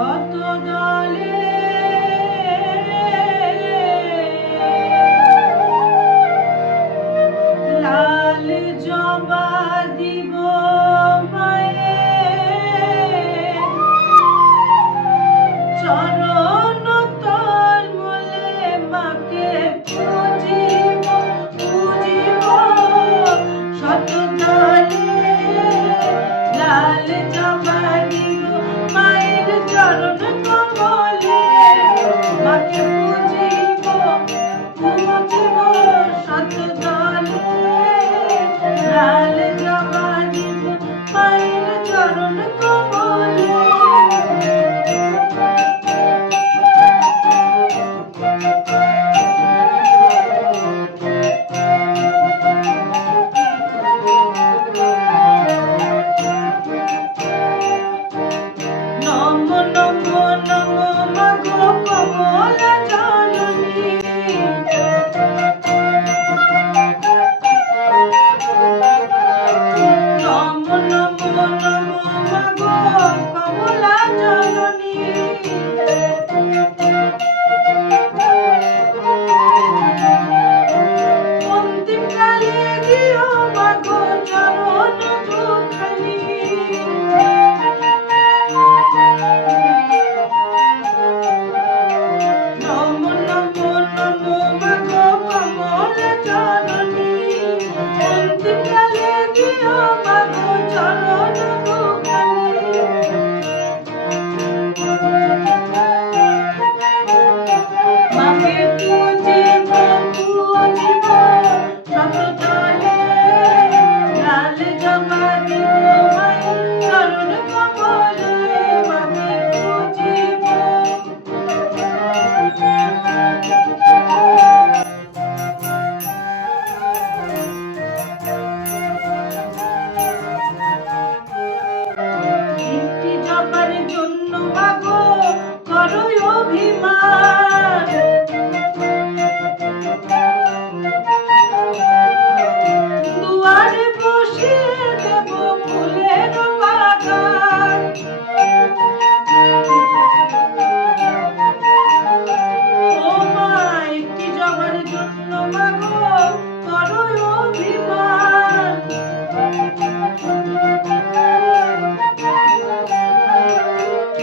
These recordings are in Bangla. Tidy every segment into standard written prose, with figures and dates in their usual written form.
কত দলে লাল জবা দিব মায়ের চরণ তলমলে মাকে পুজিব পুজিব শত দলে লাল জবা দিব মায়ের চরণ কমলে মাকে পুজিব পুজিব শত দলে লাল জবা দিব মায়ের চরণ কমলে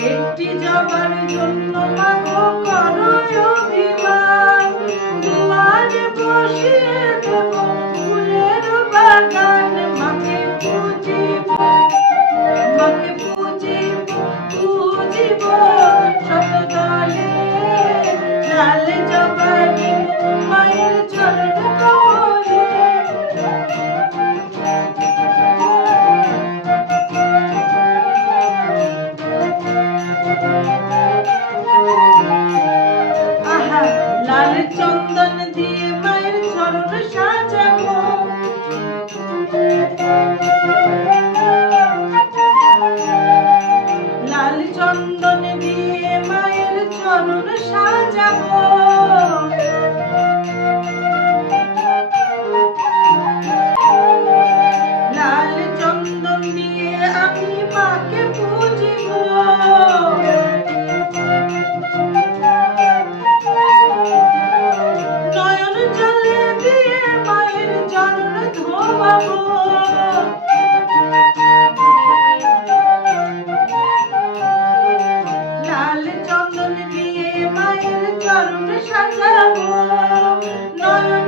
একটি জবার জন্য মাগো করো অভিমান দুয়ারে বসিয়ে দেব ফুলের বাগান মাকে পুজিব পুজিব শত দলে লাল জবা দিব মায়ের চরণ কমলে লাল চন্দন দিয়ে মায়ের চরণ সাজাবো লাল চন্দন দিয়ে মায়ের চরণ সাজাবো লাল চন্দন দিয়ে আমি মাকে পুজিব লাল চন্দন দিয়ে মায়ের চরণ সাজাবো নয়ন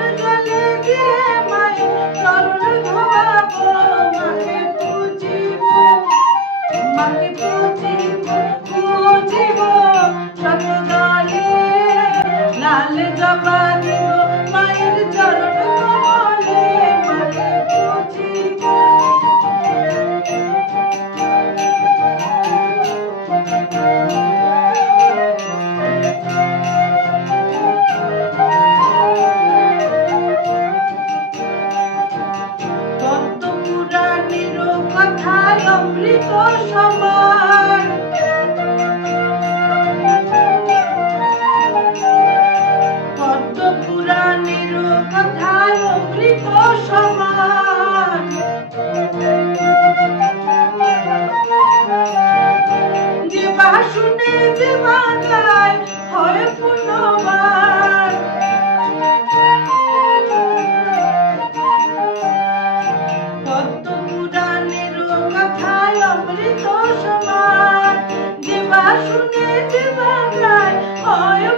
যে বাজায় হয় পুনবার। পদ্ম পুরাণের কথায় অমৃত সমান, যেবা শুনে যেবা গায় হয়